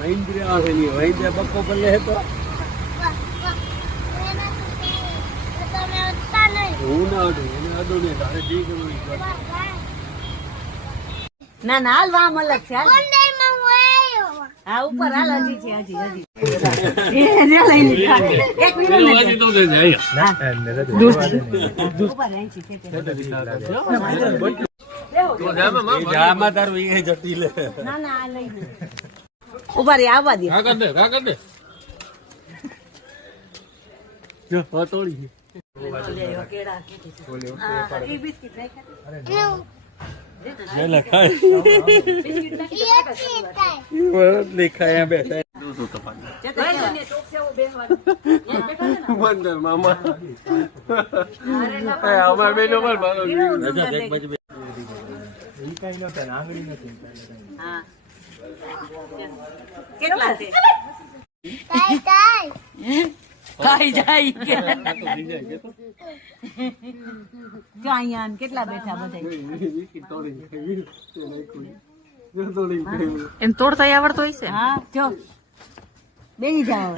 બક્કો પર લે તો હું ના અડું એને અડું ને તારે જી કરવું ના ના હાલ વામ અલગ છે હા ઉપર હાલ હજી છે હજી એક મિનિટ તો જાય જામાં તારું ઈ જતી લે ના ના આ લઈ ઉભા રે આવવા દે રાખ દે જો તોડી દેખાય બેઠા મામા અમાર બેનો કેટલા છે ખાઈ જાય કે અહીંયા કેટલા બેઠા બધા એમ તોડતા આવડતો હોય છે હા જો બેસી જાવ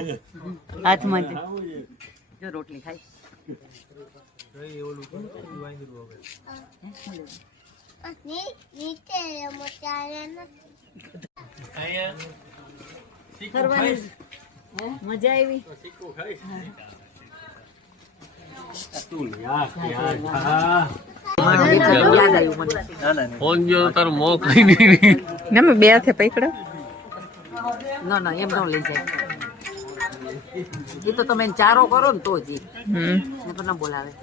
હાથમાં જો રોટલી ખાઈ મજા આવી ફોન જો તાર મોક લઈ ના બે હાથે પકડો ના ના એમ ન લઈ જાય એ તો તમે ચારો કરો ને તો જ ન બોલાવે